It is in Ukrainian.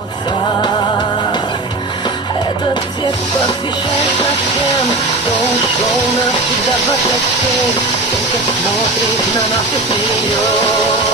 Этот текст посвящается всем, кто ушел навсегда в 27, тем, кто смотрит на нас и смеется.